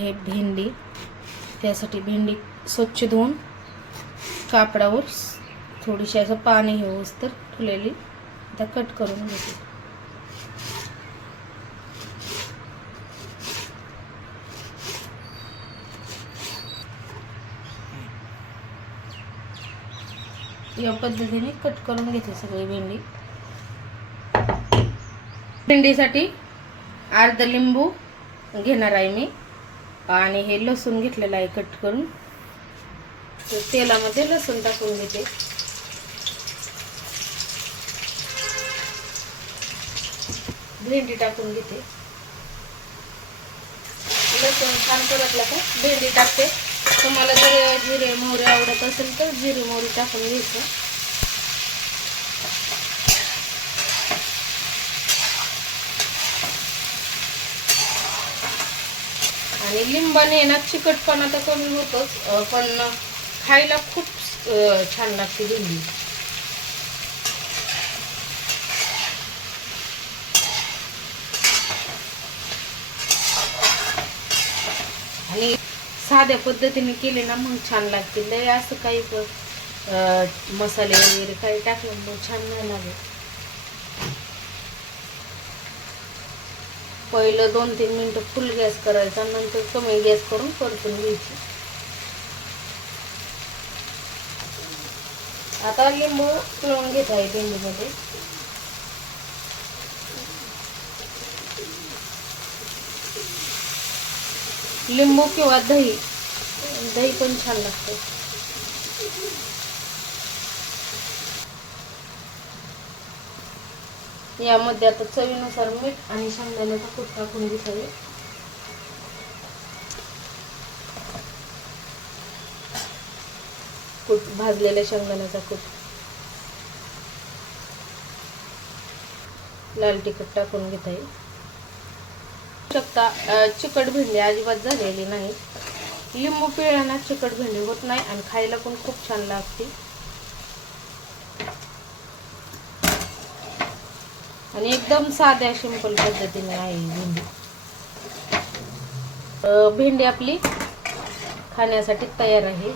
हे भेंडी त्यासाठी भेंडी स्वच्छ धुवून कापडावर थोडीशी असं पाणी हे तर फुलेली आता कट करून घेते. या पद्धतीने कट करून घेते सगळी भेंडी. भेंडीसाठी अर्ध लिंबू घेणार आहे मी. आणि हे लसूण घेतलेलं आहे कट करून. तर तेलामध्ये लसूण टाकून घेते. भेंडी टाकून घेते. लसूण छान परतला का? भेंडी टाकते. तुम्हाला जर जिरे मोहरी आवडत असेल तर जिरे मोहरी टाकून घ्यायचं. आणि लिंबाने ना चिकटपणा तर कमी होतोच पण खायला खूप छान लागते लिंबी. आणि साध्या पद्धतीने केले ना मग छान लागते. लय असं काही मसाले वगैरे काही टाकलं मग छान नाही लागेल पहिलं दोन तीन मिनटं फुल गॅस करायचा नंतर कमी गॅस करून परतून घ्यायची. आता लिंबू पिळून घेत आहे लिंबूमध्ये लिंबू किंवा दही. दही पण छान लागतं. यामध्ये आता चवीनुसार मीठ आणि शेंगदाण्याचा कूट टाकून घ्यावे कूट भाजलेल्या शेंगदाण्याचा कूट. लाल तिखट टाकून घेता. येईल शकता चिकट भेंडी अजिबात झालेली नाही. लिंबू पिळल्यानं चिकट भेंडी होत नाही आणि खायला पण खूप छान लागते. आणि एकदम साध्या सिंपल पद्धतीने आहे भेंडी. भेंडी आपली खाण्यासाठी तयार आहे.